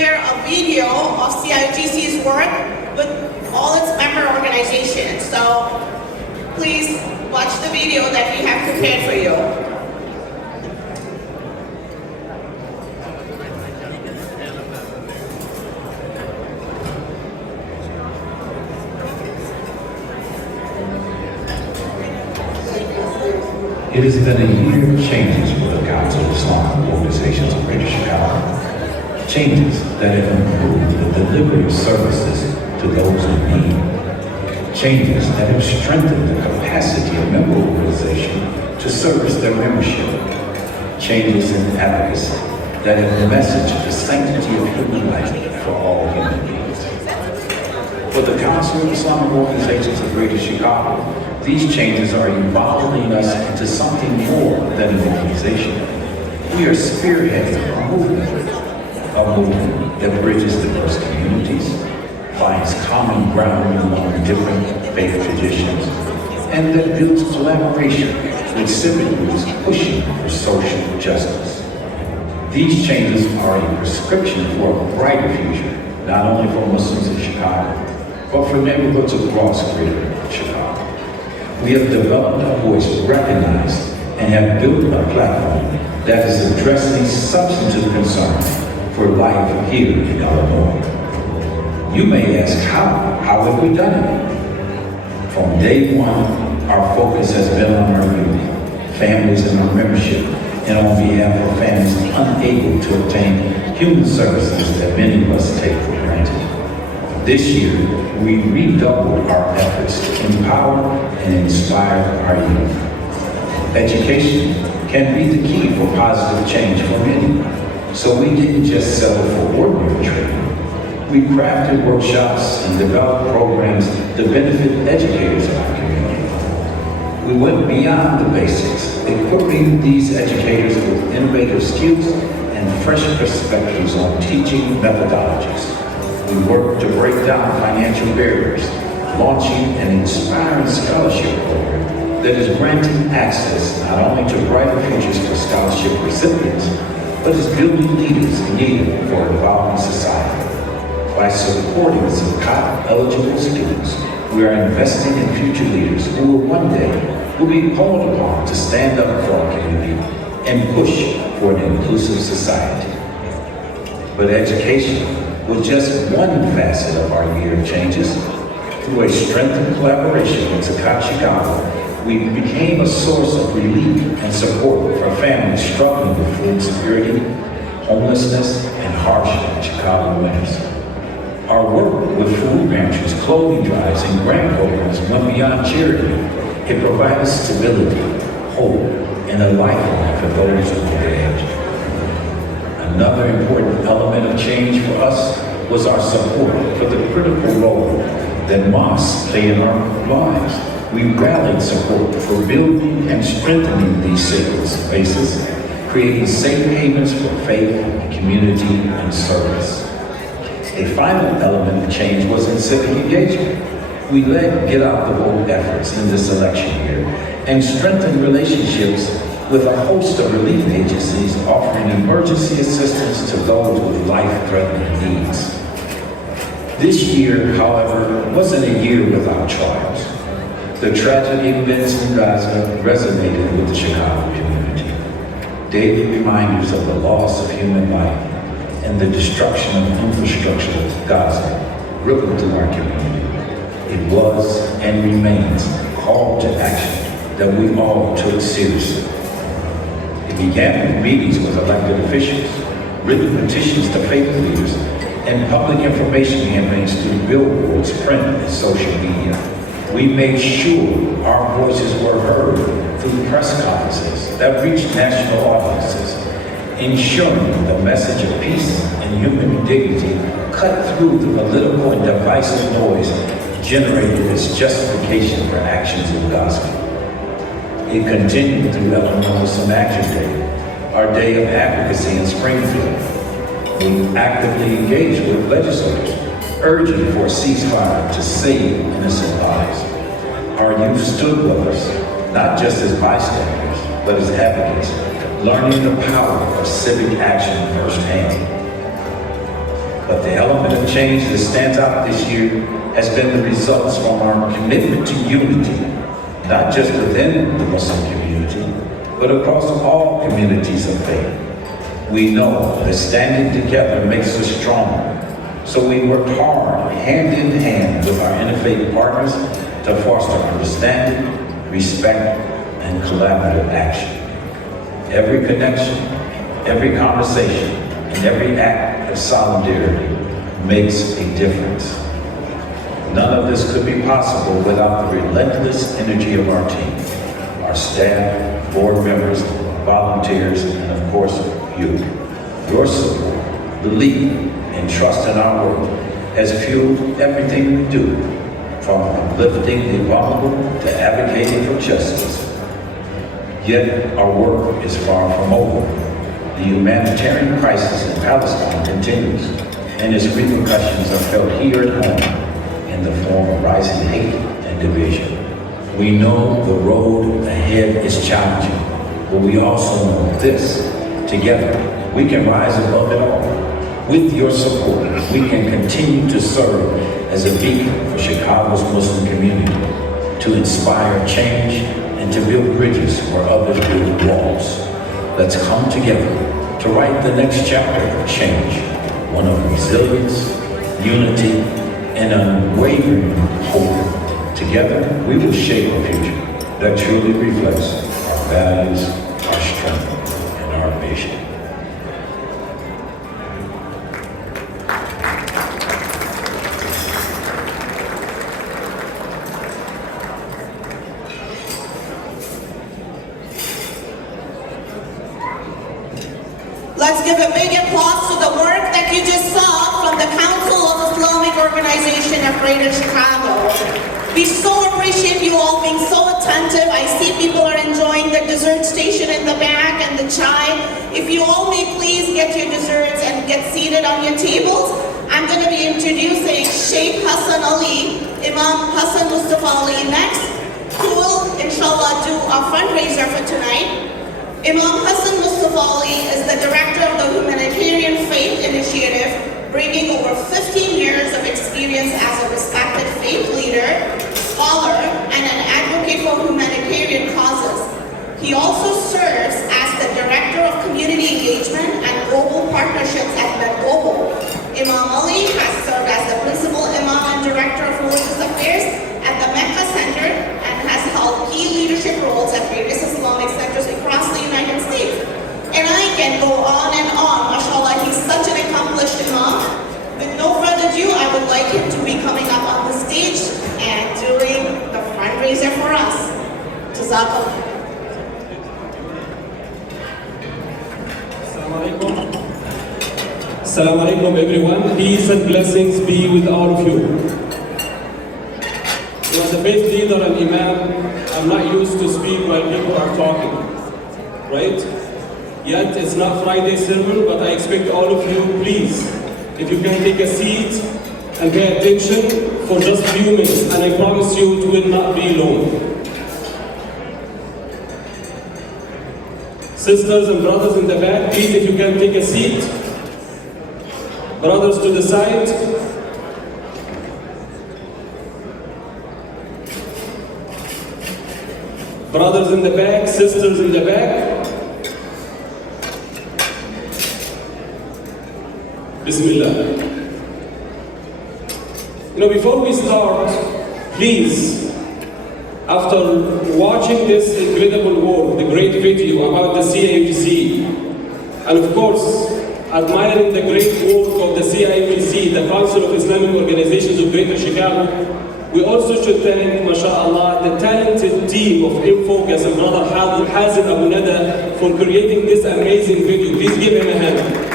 share a video of CIOGC's work with all its member organizations. So please watch the video that we have prepared for you. It has been a year of changes for the Council of Islamic Organizations of Greater Chicago. Changes that have improved the delivery of services to those in need. Changes that have strengthened the capacity of member organizations to service their membership. Changes in advocacy that have messaged the sanctity of human life for all human beings. For the Council of Islamic Organizations of Greater Chicago, these changes are evolving us into something more than an organization. We are spearheading a movement that bridges diverse communities, finds common ground among different faith traditions, and that builds collaboration with civic groups pushing for social justice. These changes are a prescription for a brighter future, not only for Muslims in Chicago, but for neighborhoods across Greater Chicago. We have developed a voice recognized and have built a platform that is addressing substantive concerns for life here in Illinois. You may ask how have we done it? From day one, our focus has been on our youth, families and our membership, and on behalf of families unable to obtain human services that many of us take for granted. This year, we redoubled our efforts to empower and inspire our youth. Education can be the key for positive change for many. So we didn't just settle for ordinary training. We crafted workshops and developed programs that benefit educators in our community. We went beyond the basics, equipping these educators with innovative skills and fresh perspectives on teaching methodologies. We worked to break down financial barriers, launching an inspiring scholarship program that is granting access not only to brighter futures for scholarship recipients, but is building leaders needed for an evolving society. By supporting eligible students, we are investing in future leaders who will one day be called upon to stand up for our community and push for an inclusive society. But education was just one facet of our year of changes. Through a strengthened collaboration with Zakat Chicago, we became a source of relief and support for families struggling with food security, homelessness, and harsh Chicago winters. Our work with food pantries, clothing drives, and grant programs went beyond charity. It provided stability, hope, and a lifeline for those who were edge. Another important element of change for us was our support for the critical role that mosques play in our lives. We rallied support for building and strengthening these sacred spaces, creating safe havens for faith, community, and service. A final element of change was in civic engagement. We led Get Out the Vote efforts in this election year and strengthened relationships with a host of relief agencies offering emergency assistance to those with life-threatening needs. This year, however, wasn't a year without trials. The tragic events in Gaza resonated with the Chicago community. Daily reminders of the loss of human life and the destruction of infrastructure of Gaza rippled through our community. It was and remains a call to action that we all took seriously. It began with meetings with elected officials, written petitions to faith leaders, and public information campaigns through billboards, print, and social media. We made sure our voices were heard through press conferences that reached national audiences, ensuring the message of peace and human dignity cut through the political and divisive noise generated as justification for actions in Gaza. It continued through Illinois Muslim Action Day, our day of advocacy in Springfield. We actively engaged with legislators, urging for a ceasefire to save innocent lives. Our youth stood with us, not just as bystanders, but as advocates, learning the power of civic action firsthand. But the element of change that stands out this year has been the results from our commitment to unity, not just within the Muslim community, but across all communities of faith. We know that standing together makes us stronger. So we worked hard, hand in hand with our interfaith partners to foster understanding, respect, and collaborative action. Every connection, every conversation, and every act of solidarity makes a difference. None of this could be possible without the relentless energy of our team, our staff, board members, volunteers, and of course, you. Your support, belief, and trust in our work has fueled everything we do, from uplifting the vulnerable to advocating for justice. Yet our work is far from over. The humanitarian crisis in Palestine continues, and its repercussions are felt here at home in the form of rising hate and division. We know the road ahead is challenging, but we also know this: together, we can rise above it all. With your support, we can continue to serve as a beacon for Chicago's Muslim community, to inspire change and to build bridges where others build walls. Let's come together to write the next chapter of change, one of resilience, unity, and unwavering hope. Together, we will shape a future that truly reflects our values, our strength, and our vision. Let's give a big applause to the work that you just saw from the Council of Islamic Organization of Greater Chicago. We so appreciate you all being so attentive. I see people are enjoying the dessert station in the back and the chai. If you all may please get your desserts and get seated on your tables, I'm going to be introducing Sheikh Hassan Ali, Imam Hassan Mustafa Ali next, who will, inshallah, do a fundraiser for tonight. Imam Hassan Mustafa Ali is the director of the Humanitarian Faith Initiative, bringing over 15 years of experience as a respected faith leader, scholar, and an advocate for humanitarian causes. He also serves as the director of community engagement and global partnerships at Medglobal. Imam Ali has served as the principal imam and director of religious affairs at the Mecca Center and has held key leadership roles at various Islamic centers across the United States. And I can go on and on, mashallah, he's such an accomplished imam. With no further ado, I would like him to be coming up on the stage and doing the fundraiser for us. Jazakallah. Assalamu alaikum everyone. Peace and blessings be with all of you. As a faith leader and imam, I'm not used to speak while people are talking, right? Yet it's not Friday sermon, but I expect all of you, please, if you can take a seat and pay attention for just a few minutes, and I promise you it will not be long. Sisters and brothers in the back, please, if you can take a seat. Brothers to the side. Brothers in the back, sisters in the back. Bismillah. Before we start, please, after watching this incredible work, the great video about the CIOGC, and of course, admiring the great work of the CIOGC, the Council of Islamic Organizations of Greater Chicago, we also should thank, mashallah, the talented team of InFocus and Brother Hazin Abu Nada for creating this amazing video. Please give him a hand.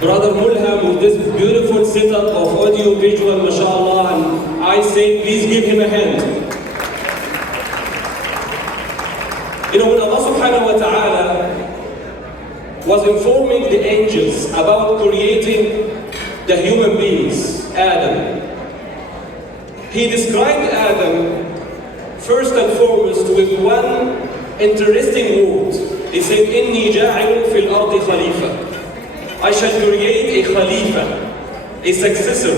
Brother Mulham with this beautiful setup of audio visual, mashallah, and I say please give him a hand. When Allah subhanahu wa ta'ala was informing the angels about creating the human beings, Adam, he described Adam first and foremost with one interesting word. He said, إِنِّي جَاعِلٌ فِي الْأَرْضِ Khalifa. I shall create a Khalifa, a successor,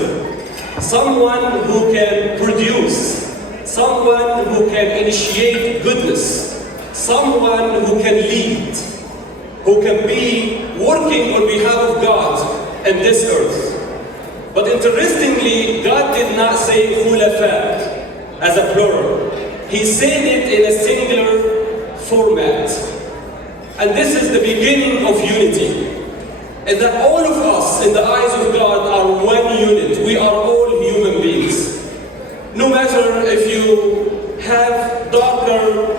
someone who can produce, someone who can initiate goodness, someone who can lead, who can be working on behalf of God and this earth. But interestingly, God did not say khulafa as a plural. He said it in a singular format. And this is the beginning of unity. And that all of us, in the eyes of God, are one unit. We are all human beings. No matter if you have darker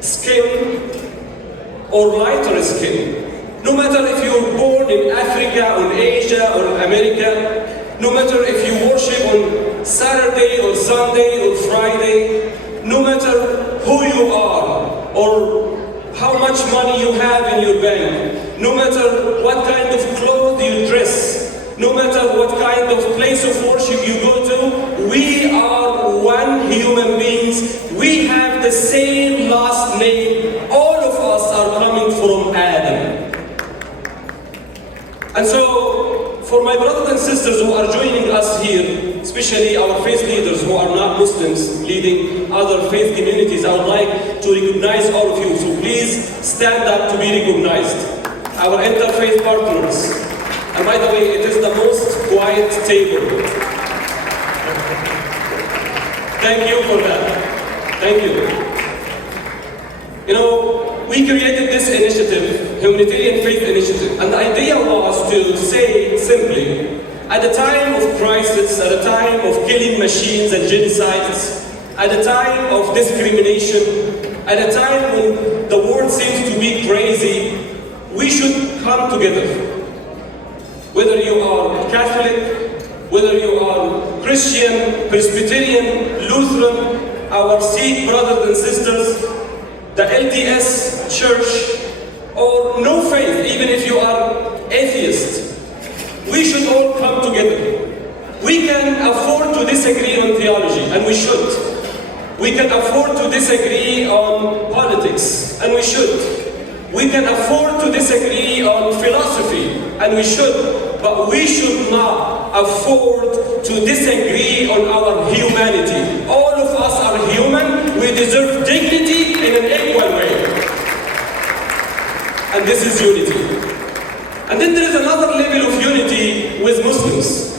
skin or lighter skin, no matter if you're born in Africa or Asia or America, no matter if you worship on Saturday or Sunday or Friday, no matter who you are or how much money you have in your bank, no matter what kind of clothes you dress, no matter what kind of place of worship you go to, we are one human beings. We have the same last name. All of us are coming from Adam. And so, for my brothers and sisters who are joining us here, especially our faith leaders who are not Muslims, leading other faith communities, I would like to recognize all of you. So please stand up to be recognized. Our interfaith partners. And by the way, it is the most quiet table. Thank you for that. Thank you. You know, we created this initiative, Humanitarian Faith Initiative, and the idea was to say simply, at a time of crisis, at a time of killing machines and genocides, at a time of discrimination, at a time when the world seems to be crazy, we should come together. Whether you are Catholic, whether you are Christian, Presbyterian, Lutheran, our Sikh brothers and sisters, the LDS Church, or no faith, even if you are atheist, we should all come together. We can afford to disagree on theology, and we should. We can afford to disagree on politics, and we should. We can afford to disagree on philosophy, and we should. But we should not afford to disagree on our humanity. All of us are human. We deserve dignity in an equal way. And this is unity. And then there is another level of unity with Muslims.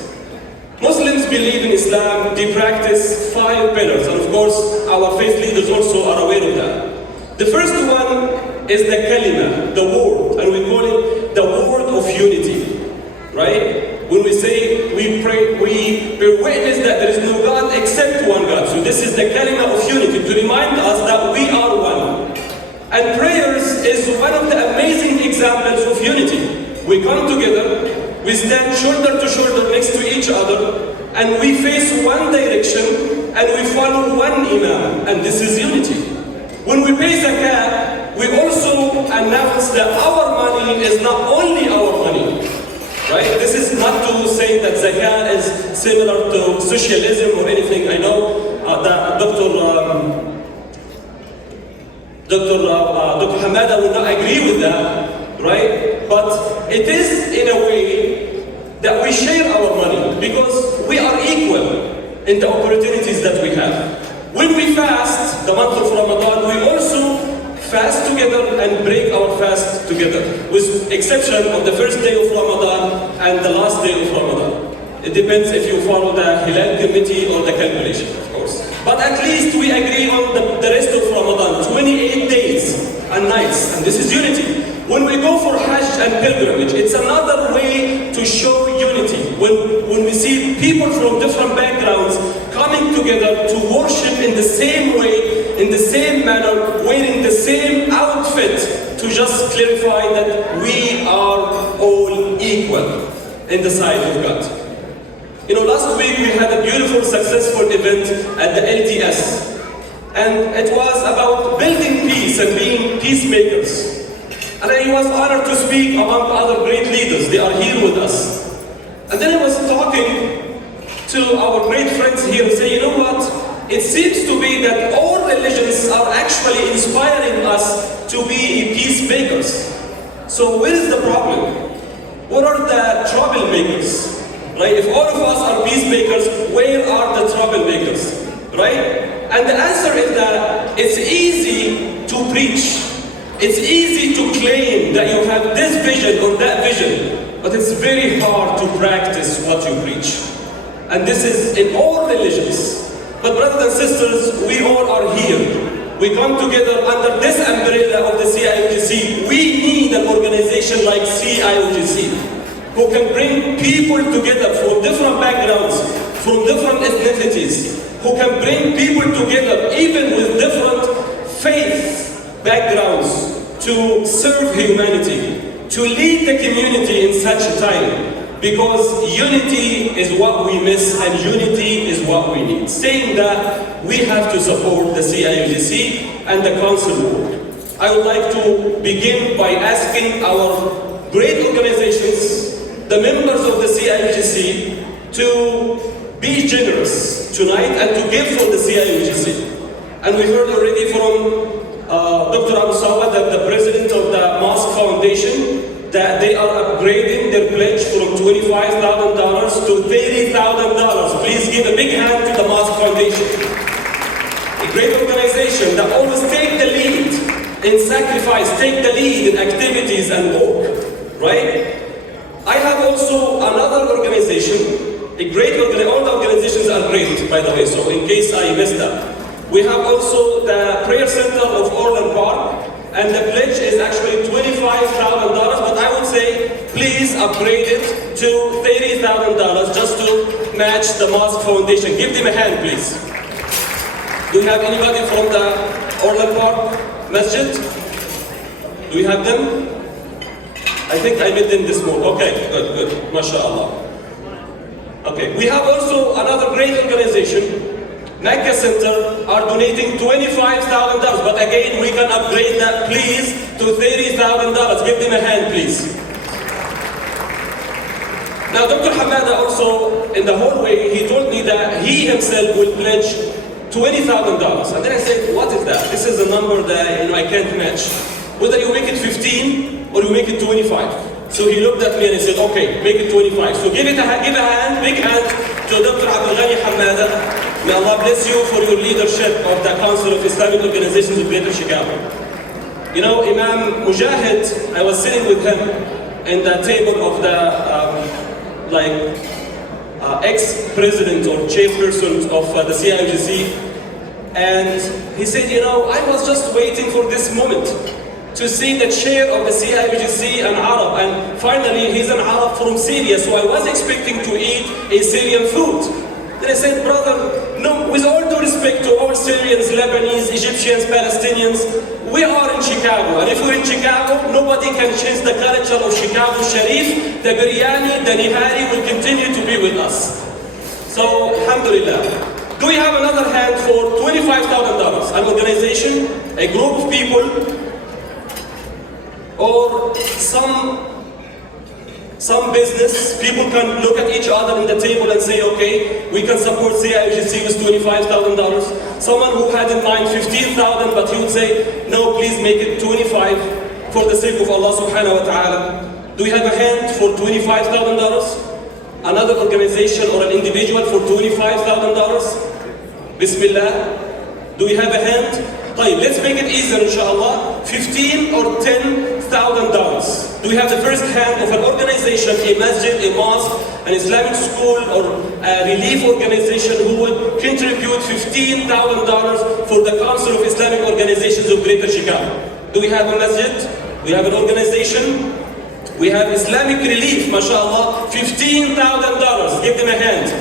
Muslims believe in Islam, they practice 5 pillars, and of course our faith leaders also are aware of that. The first one is the kalima, the word, and we call it the word of unity, right? When we say, we pray, we bear witness that there is no God except one God. So this is the kalima of unity, to remind us that we are one. And prayers is one of the amazing examples of unity. We come together, we stand shoulder to shoulder next to each other, and we face one direction, and we follow one imam, and this is unity. When we pay zakat, we also announce that our money is not only our money, right? This is not to say that zakat is similar to socialism or anything. I know that Dr. Hamada would not agree with that, right? But it is in a way that we share our money because we are equal in the opportunities that we have. When we fast, the month of Ramadan, we also fast together and break our fast together, with exception of the first day of Ramadan and the last day of Ramadan. It depends if you follow the Hilal committee or the calculation, of course. But at least we agree on the rest of Ramadan, 28 days and nights, and this is unity. When we go for Hajj and pilgrimage, it's another way to show unity. When we see people from different backgrounds coming together to worship in the same way, in the same manner, wearing the same outfit, to just clarify that we are all equal in the sight of God. You know, last week we had a beautiful, successful event at the LDS. And it was about building peace and being peacemakers. And I was honored to speak among other great leaders. They are here with us. And then I was talking to our great friends here and say, you know what? It seems to be that all religions are actually inspiring us to be peacemakers. So where is the problem? What are the troublemakers? Right? If all of us are peacemakers, where are the troublemakers? Right? And the answer is that it's easy to preach. It's easy to claim that you have this vision or that vision, but it's very hard to practice what you preach. And this is in all religions. But brothers and sisters, we all are here. We come together under this umbrella of the CIOGC. We need an organization like CIOGC who can bring people together from different backgrounds, from different ethnicities, who can bring people together even with different faith backgrounds to serve humanity, to lead the community in such a time. Because unity is what we miss and unity is what we need. Saying that, we have to support the CIOGC and the council board. I would like to begin by asking our great organizations, the members of the CIOGC, to be generous tonight and to give for the CIOGC. And we heard already from Dr. Abu Sawad, the president of the Mosque Foundation, that they are upgrading their pledge from $25,000 to $30,000. Please give a big hand to the Mosque Foundation. A great organization that always take the lead in sacrifice, take the lead in activities and work, right? I have also another organization, a great organization. All the organizations are great, by the way, so in case I messed up. We have also the Prayer Center of Orland Park, and the pledge is actually $25,000, but I would say please upgrade it to $30,000 just to match the Mosque Foundation. Give them a hand, please. Do we have anybody from the Orland Park Masjid? Do we have them? I think I met them this morning. Okay, good, MashaAllah. Okay, we have also another great organization, Mecca Center, are donating $25,000, but again, we can upgrade that, please, to $30,000. Give them a hand, please. Now, Dr. Hamada also, in the hallway, he told me that he himself will pledge $20,000. And then I said, what is that? This is a number that I can't match. Whether you make it 15 or you make it 25. So he looked at me and he said, okay, make it 25. So give a hand, big hand to Dr. Abdul Ghani Hamada. May Allah bless you for your leadership of the Council of Islamic Organizations of Greater Chicago. You know, Imam Mujahid, I was sitting with him in the table of the ex-president or chairperson of the CIOGC, and he said, you know, I was just waiting for this moment to see the chair of the CIOGC an Arab, and finally he's an Arab from Syria, so I was expecting to eat a Syrian food. Then I said, brother, no, with all due respect to all Syrians, Lebanese, Egyptians, Palestinians, we are in Chicago, and if we're in Chicago, nobody can change the culture of Chicago Sharif. The biryani, the nihari will continue to be with us. So, alhamdulillah. Do we have another hand for $25,000? An organization, a group of people, or some business, people can look at each other in the table and say, okay, we can support CIOGC with $25,000. Someone who had in mind $15,000, but he would say, no, please make it 25 for the sake of Allah subhanahu wa ta'ala. Do we have a hand for $25,000? Another organization or an individual for $25,000? Bismillah. Do we have a hand? Let's make it easier, inshallah. $15,000 or $10,000. Do we have the first hand of an organization, a masjid, a mosque, an Islamic school, or a relief organization who would contribute $15,000 for the Council of Islamic Organizations of Greater Chicago? Do we have a masjid? We have an organization. We have Islamic Relief, mashallah, $15,000. Give them a hand.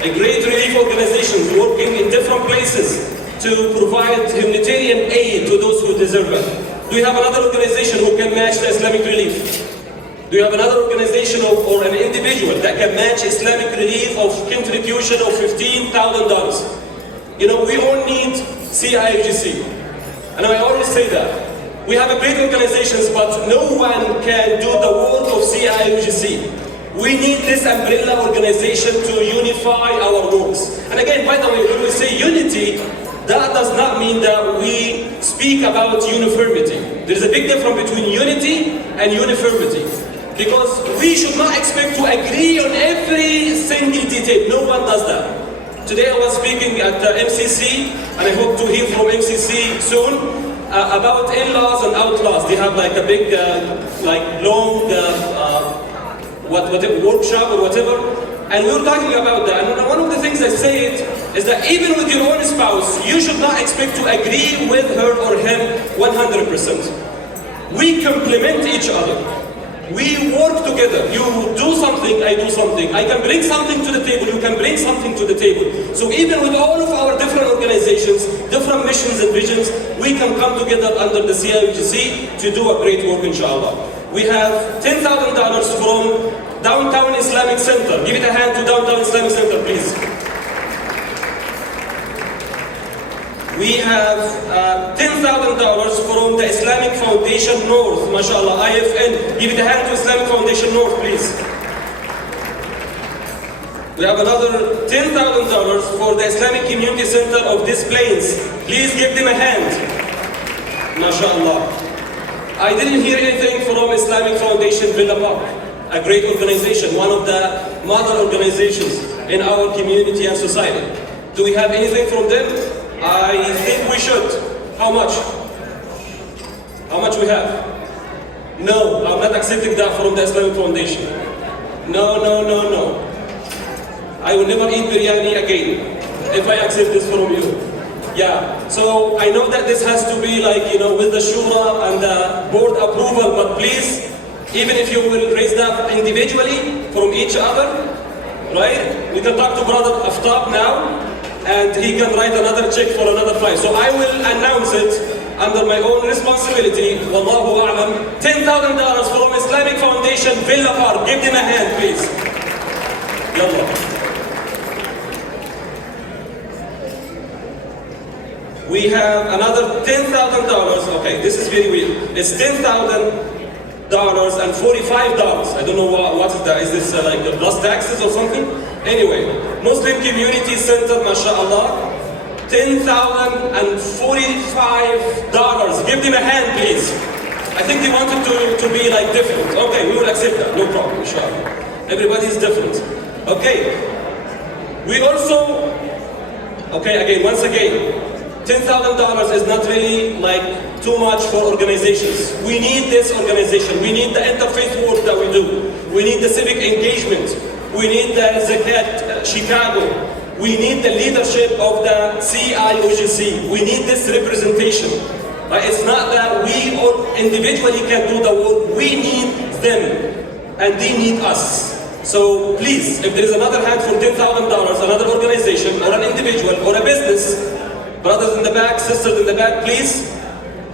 A great relief organization working in different places to provide humanitarian aid to those who deserve it. Do you have another organization who can match the Islamic Relief? Do you have another organization or an individual that can match Islamic Relief of contribution of $15,000? You know, we all need CIOGC. And I always say that. We have a great organizations, but no one can do the work of CIOGC. We need this umbrella organization to unify our works. And again, by the way, when we say unity, that does not mean that we speak about uniformity. There's a big difference between unity and uniformity. Because we should not expect to agree on every single detail. No one does that. Today I was speaking at MCC, and I hope to hear from MCC soon, about in-laws and outlaws. They have like a big, long workshop or whatever. And we were talking about that. And one of the things I said is that even with your own spouse, you should not expect to agree with her or him 100%. We complement each other. We work together. You do something, I do something. I can bring something to the table, you can bring something to the table. So even with all of our different organizations, different missions and visions, we can come together under the CIOGC to do a great work, inshallah. We have $10,000 from Downtown Islamic Center. Give it a hand to Downtown Islamic Center, please. We have $10,000 from the Islamic Foundation North, mashallah, IFN. Give it a hand to Islamic Foundation North, please. We have another $10,000 for the Islamic Community Center of Des Plaines. Please give them a hand, mashallah. I didn't hear anything from Islamic Foundation Villa Park, a great organization, one of the mother organizations in our community and society. Do we have anything from them? I think we should. How much? How much we have? No, I'm not accepting that from the Islamic Foundation. No. I will never eat biryani again if I accept this from you. Yeah, so I know that this has to be like, with the shura and the board approval, but please, even if you will raise that individually from each other, right? We can talk to Brother Aftab now, and he can write another check for another price. So I will announce it under my own responsibility. Wallahu a'lam. $10,000 from Islamic Foundation Villa Park. Give them a hand, please. Yallah. We have another $10,000. Okay, this is very weird. It's $10,000 and $45. I don't know what is that. Is this like the plus taxes or something? Anyway, Muslim Community Center, mashallah, $10,045. Give them a hand, please. I think they wanted to be like different. Okay, we will accept that, no problem, inshallah. Everybody is different. Okay. We also, once again, $10,000 is not really like too much for organizations. We need this organization. We need the interfaith work that we do. We need the civic engagement. We need the Zakat Chicago. We need the leadership of the CIOGC. We need this representation. But it's not that we all individually can do the work. We need them, and they need us. So please, if there is another hand for $10,000, another organization, or an individual, or a business, brothers in the back, sisters in the back, please.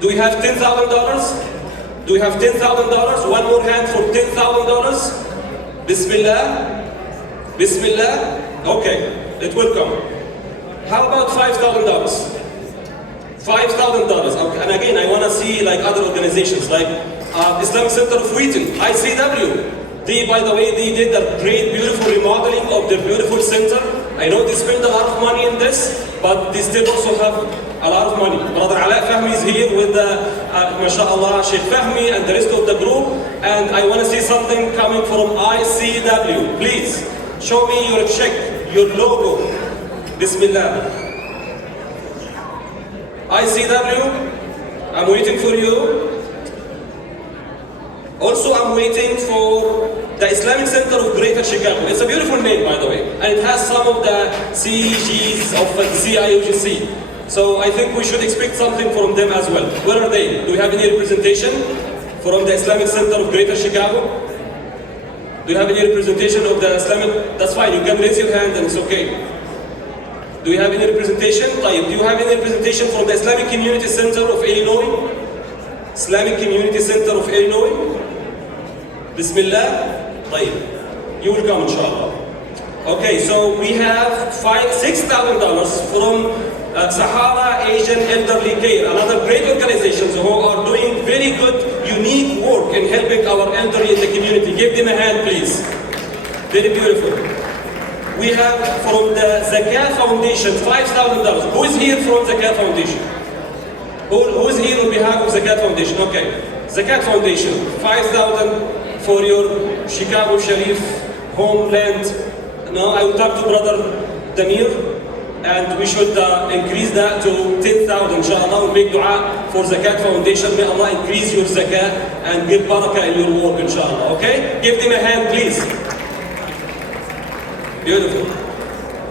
Do we have $10,000? Do we have $10,000? One more hand for $10,000. Bismillah. Bismillah. Okay, it will come. How about $5,000? $5,000. Okay. And again, I want to see like other organizations, like Islamic Center of Wheaton, ICW. They, by the way, they did a great, beautiful remodeling of their beautiful center. I know they spend a lot of money in this, but they still also have a lot of money. Brother Ala Fahmi is here with mashallah, Sheikh Fahmi and the rest of the group. And I want to see something coming from ICW. Please, show me your check, your logo. Bismillah. ICW, I'm waiting for you. Also, I'm waiting for the Islamic Center of Greater Chicago. It's a beautiful name, by the way, and it has some of the CEGs of the CIOGC. So I think we should expect something from them as well. Where are they? Do we have any representation from the Islamic Center of Greater Chicago? Do you have any representation of the Islamic? That's fine, you can raise your hand and it's okay. Do you have any representation? Do you have any representation from the Islamic Community Center of Illinois? Islamic Community Center of Illinois? Bismillah. You will come, inshallah. Okay, so we have $6,000 from Sahara Asian Elderly Care, another great organization who are doing very good, unique work in helping our elderly in the community. Give them a hand, please. Very beautiful. We have from the Zakat Foundation $5,000. Who is here from Zakat Foundation? Who's here on behalf of Zakat Foundation? Okay. Zakat Foundation, 5,000 for your Chicago Sharif homeland. No, I will talk to Brother Damir, and we should increase that to 10,000, inshallah. We'll make dua for Zakat Foundation. May Allah increase your zakat and give barakah in your work, inshallah. Okay? Give them a hand, please. Beautiful.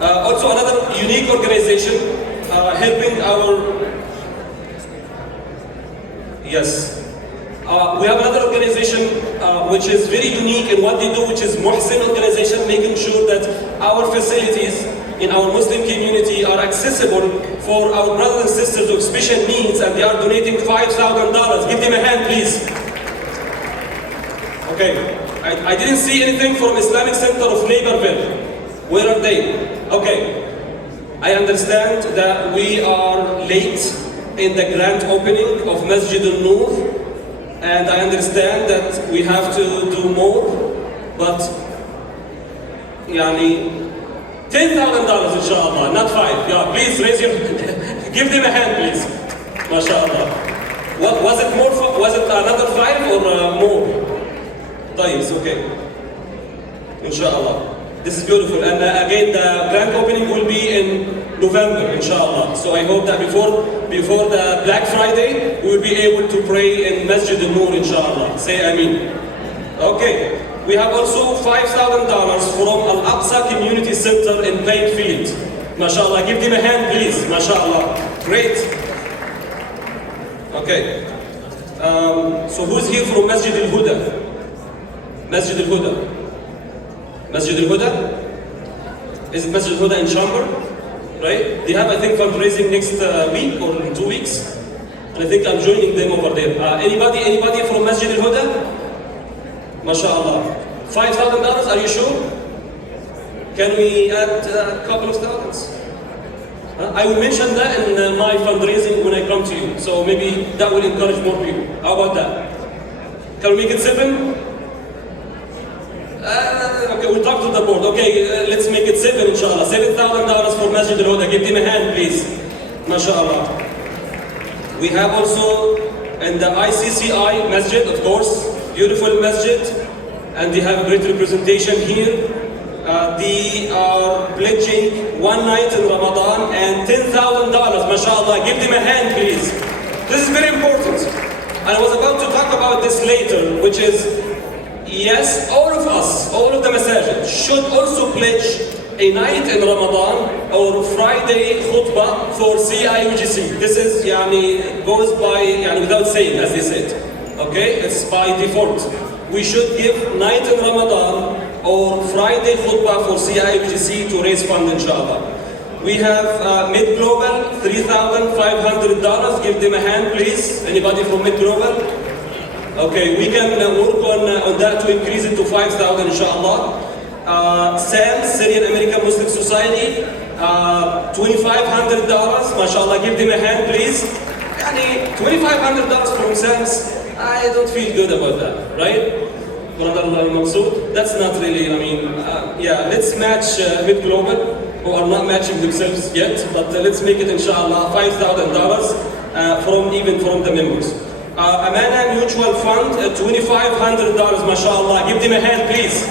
Also, another unique organization helping our... Yes. We have another organization which is very unique in what they do, which is Muhsin organization, making sure that our facilities in our Muslim community are accessible for our brothers and sisters of special needs, and they are donating $5,000. Give them a hand, please. Okay. I didn't see anything from Islamic Center of Naperville. Where are they? Okay. I understand that we are late in the grand opening of Masjid al-Nur. And I understand that we have to do more, but $10,000 inshallah, not 5. Yeah, please raise your give them a hand, please. MashaAllah. What was it more? Was it another 5 or more? It's okay. Inshallah. This is beautiful. And again, the grand opening will be in November, inshallah. So I hope that before the Black Friday, we will be able to pray in Masjid al-Nur, inshallah. Say Ameen. Okay. We have also $5,000 from Al-Aqsa Community Center in Plainfield. MashaAllah. Give them a hand, please. MashaAllah. Great. Okay. So who's here from Masjid al-Huda? Masjid al-Huda. Masjid al-Huda? Is it Masjid al-Huda in Chamber? Right? They have, I think, fundraising next week or in 2 weeks. And I think I'm joining them over there. Anybody from Masjid al-Huda? MashaAllah. $5,000, are you sure? Can we add a couple of thousands? I will mention that in my fundraising when I come to you. So maybe that will encourage more people. How about that? Can we make it 7? Okay, we'll talk to the board. Okay, let's make it 7, inshallah. $7,000 for Masjid al-Huda. Give them a hand, please. MashaAllah. We have also in the ICCI Masjid, of course, beautiful masjid, and they have great representation here. They are pledging 1 night in Ramadan and $10,000. MashaAllah. Give them a hand, please. This is very important. And I was about to talk about this later, which is, yes, all of us, all of the masajid should also pledge a night in Ramadan or Friday khutbah for CIOGC. This is, goes by, without saying, as they said. Okay, it's by default. We should give night in Ramadan or Friday khutbah for CIOGC to raise funds, inshallah. We have Mid-Global, $3,500. Give them a hand, please. Anybody from Mid-Global? Okay, we can work on that to increase it to 5,000, inshallah. SAM, Syrian American Muslim Society, $2,500. MashaAllah, give them a hand, please. $2,500 from SAMs, I don't feel good about that, right? Brother Mansour, that's not really, let's match Mid-Global, who are not matching themselves yet, but let's make it, inshallah, $5,000 from the members. Amana Mutual Fund, $2,500, mashallah. Give them a hand, please.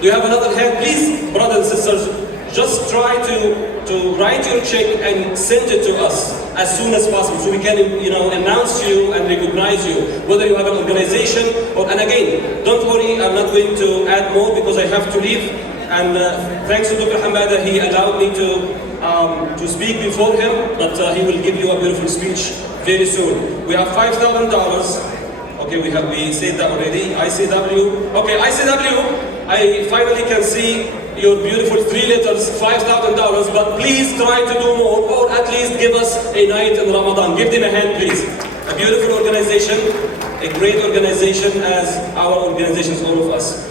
Do you have another hand, please? Brothers and sisters, just try to write your check and send it to us as soon as possible so we can, announce you and recognize you, whether you have an organization and again, don't worry, I'm not going to add more because I have to leave. And thanks to Dr. Hamada, he allowed me to speak before him, but he will give you a beautiful speech very soon. We have $5,000. Okay, we said that already. ICW. Okay, ICW, I finally can see your beautiful 3 letters, $5,000, but please try to do more, or at least give us a night in Ramadan. Give them a hand, please. A beautiful organization, a great organization as our organizations, all of us.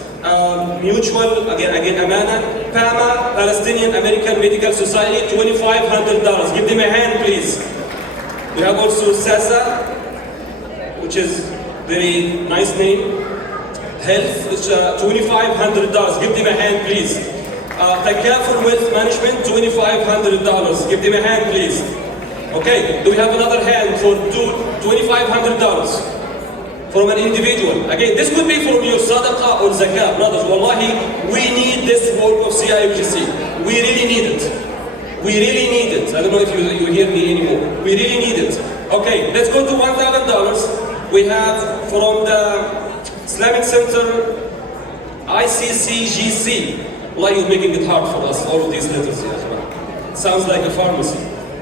Mutual, again, Amana, PAMA, Palestinian American Medical Society, $2,500. Give them a hand, please. We have also SASA, which is very nice name. Health, which $2,500. Give them a hand, please. Takaful Wealth Management, $2,500. Give them a hand, please. Okay, do we have another hand for $2,500 from an individual? Again, this could be from your sadaqah or zakah. Brothers, wallahi, we need this work of CIOGC. We really need it. We really need it. I don't know if you hear me anymore. We really need it. Okay, let's go to $1,000. We have from the Islamic Center, ICCGC. Allah, you're making it hard for us, all of these letters. Sounds like a pharmacy.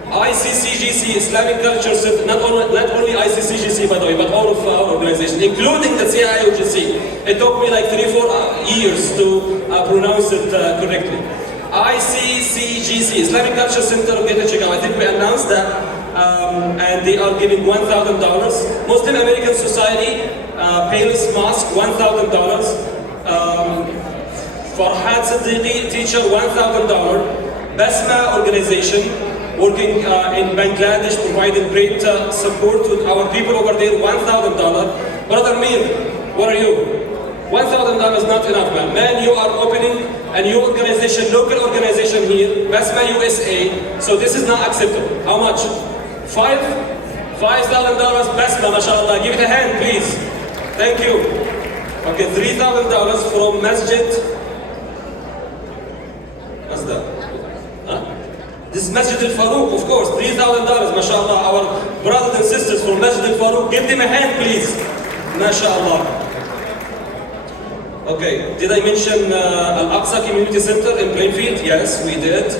ICCGC, Islamic Culture Center, not only ICCGC by the way, but all of our organizations, including the CIOGC. It took me like 3-4 years to pronounce it correctly. ICCGC, Islamic Culture Center of Greater Chicago. I think we announced that, and they are giving $1,000. Muslim American Society, Palis Mosque, $1,000. Farhad Siddiqui, teacher, $1,000. Basma organization, working in Bangladesh, providing great support to our people over there, $1,000. Brother Mir, what are you? $1,000 is not enough, man. Man, you are opening a new organization, local organization here, Basma USA, so this is not acceptable. How much? $5,000, Basma, mashallah. Give it a hand, please. Thank you. Okay, $3,000 from Masjid. What's that? Huh? This is Masjid al-Farouk, of course, $3,000, mashallah. Our brothers and sisters from Masjid al-Farouk, give them a hand, please. Mashallah. Okay, did I mention Al-Aqsa Community Center in Plainfield? Yes, we did.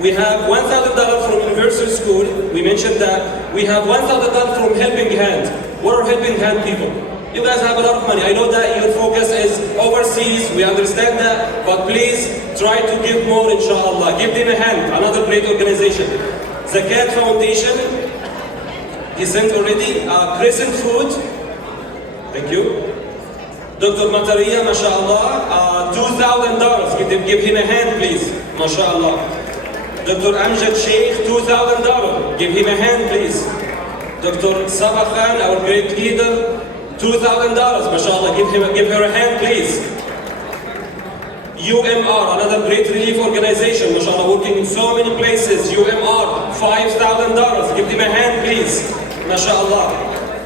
We have $1,000 from Universal School. We mentioned that. We have $1,000 from Helping Hand. What are Helping Hand people? You guys have a lot of money. I know that your focus is overseas. We understand that. But please try to give more, inshallah. Give them a hand. Another great organization. Zakat Foundation. He sent already. Crescent Food. Thank you. Dr. Mataria, mashallah, $2,000. Give him a hand, please. Mashallah. Dr. Amjad Sheikh, $2,000. Give him a hand, please. Dr. Sabah Khan, our great leader, $2,000. Mashallah, give her a hand, please. UMR, another great relief organization, mashallah, working in so many places. UMR, $5,000. Give them a hand, please. Mashallah.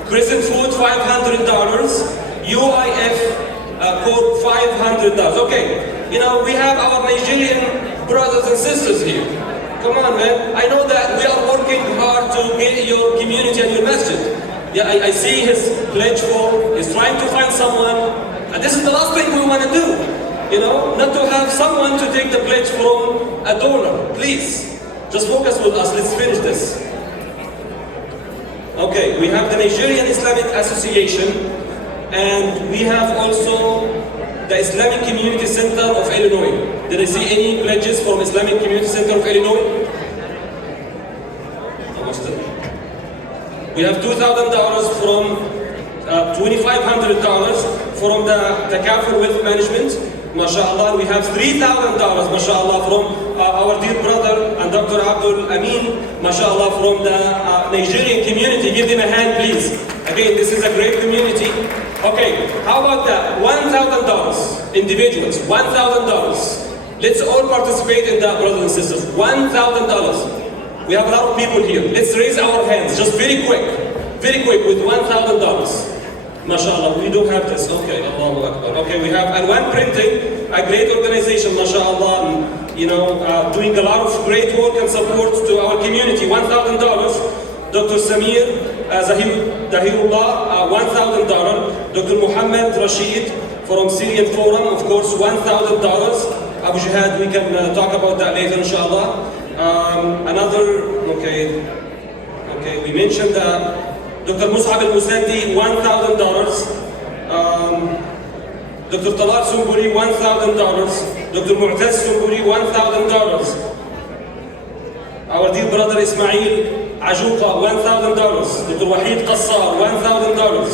Crescent Food, $500. UIF Corp, $500. Okay, you know, we have our Nigerian brothers and sisters here. Come on, man. I know that we are working hard to get your community and your masjid. Yeah, I see his pledge form. He's trying to find someone. And this is the last thing we want to do. You know, not to have someone to take the pledge from a donor. Please, just focus with us. Let's finish this. Okay, we have the Nigerian Islamic Association. And we have also the Islamic Community Center of Illinois. Did I see any pledges from Islamic Community Center of Illinois? We have $2,000 from $2,500 from the Takaful Wealth Management. MashaAllah. We have $3,000, MashaAllah, from our dear brother and Dr. Abdul Amin, MashaAllah, from the Nigerian community. Give them a hand, please. Again, this is a great community. Okay, how about that? $1,000, individuals, $1,000. Let's all participate in that, brothers and sisters. $1,000. We have a lot of people here. Let's raise our hands, just very quick with $1,000. MashaAllah, we do have this. Okay, Allahu Akbar. Okay, we have Alwan Printing, a great organization, MashaAllah, you know, doing a lot of great work and support to our community. $1,000. Dr. Samir Zahirullah, $1,000. Dr. Muhammad Rashid from Syrian Forum, of course, $1,000. Abu Jihad, we can talk about that later, inshallah. Okay, we mentioned Dr. Mus'ab al-Musandi, $1,000. Dr. Talal Sumburi, $1,000. Dr. Mu'taz Sumburi, $1,000. Our dear brother Ismail Ajuqa, $1,000. Dr. Wahid Qassar, $1,000.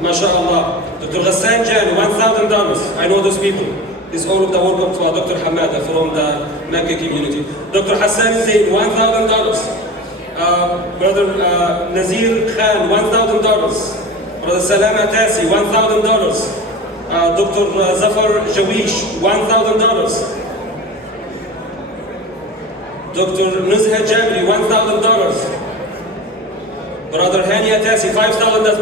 MashaAllah. Dr. Ghassan Jan, $1,000. I know those people. This is all of the work of Dr. Hamada from the Mecca community. Dr. Hassan Zain, $1,000. Brother Nazir Khan, $1,000. Brother Salama Tasi, $1,000. Dr. Zafar Jawish, $1,000. Dr. Nuzha Jabri, $1,000. Brother Hani Atasi, $5,000.